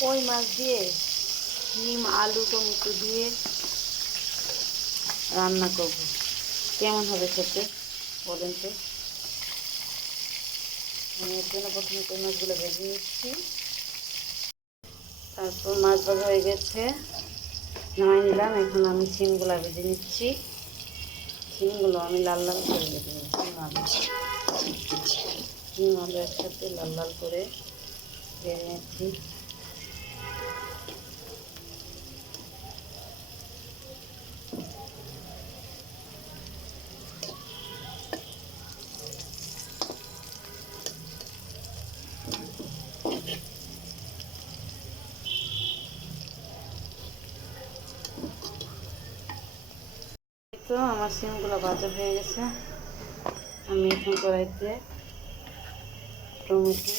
কই মাছ দিয়ে ডিম আলু টমেটো দিয়ে রান্না করব, কেমন হবে খেতে বলেন তো। আমি এর জন্য প্রথমে কই মাছগুলো ভেজে নিচ্ছি। তারপর মাছ ভাজা হয়ে গেছে, নামাই নিলাম। এখন আমি সিমগুলো ভেজে নিচ্ছি। সিমগুলো আমি লাল লাল করে ভেজে নেব। সিম আলু একসাথে লাল লাল করে ভেজে নিচ্ছি। তো আমার সিমগুলো ভাজা হয়ে গেছে। আমি এখন কড়াইতে টমেটো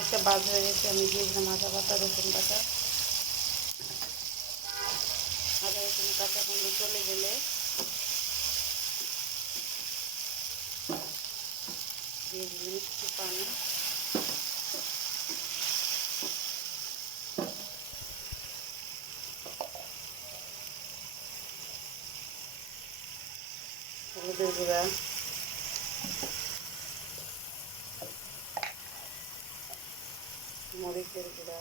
একটা ভাজা হয়ে গেছে। আমি দিয়ে দিলাম আদা বাটা, রসুন বাটা। আদা রসুন কাঁচা গন্ধ চলে গেলে দিয়ে দিলাম একটু পানি। হলুদের গুঁড়া, মরিচের গুঁড়া,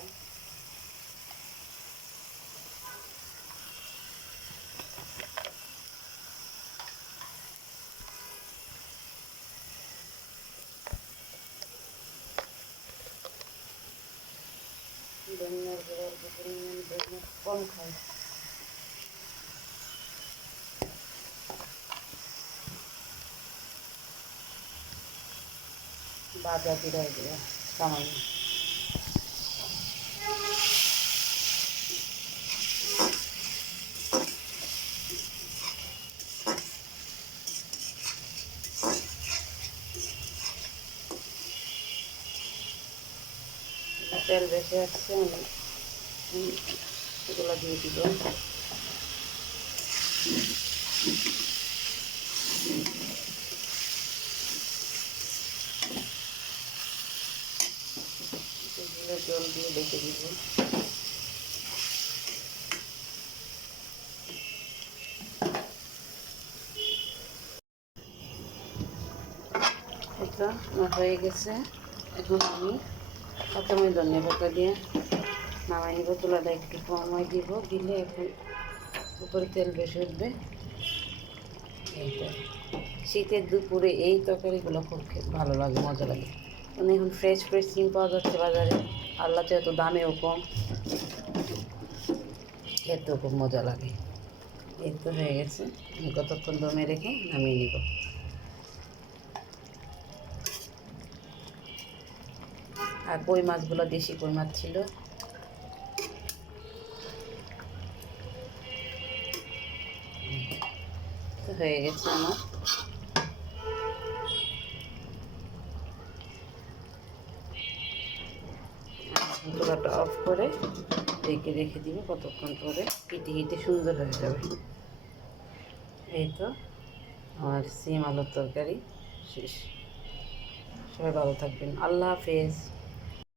ধনিয়ার গুঁড়ার পরিমাণ ধনিয়া কম খাই। ভাজা জিরা দিয়ে সামান্য। তেল বেশি আসছে, আমি এগুলো দিয়ে দিব। জল দিয়ে রেখে দিব। এটা হয়ে গেছে। এখন আমি প্রথমে ধনিয়া পাতা দিয়ে নামাই নিব। তুলাটা একটু কমাই দিব, দিলে এখন উপরে তেল বেশি উঠবে। এইটা শীতের দুপুরে এই তরকারিগুলো খুব ভালো লাগে, মজা লাগে। মানে এখন ফ্রেশ ফ্রেশ সিম পাওয়া যাচ্ছে বাজারে। আল্লাহ যেহেতু দামেও কম, খেতেও খুব মজা লাগে। এই তো হয়ে গেছে। আমি কতক্ষণ দমে রেখে নামিয়ে নিব। আর কই মাছগুলো দেশি কই মাছ ছিল। তো হয়ে গেছে আমার। চুলাটা অফ করে রেখে দিব। কতক্ষণ পরে হিটে হিটে সুন্দর হয়ে যাবে। এই তো আমার সিম আলুর তরকারি শেষ। সবাই ভালো থাকবেন। আল্লাহ হাফেজ।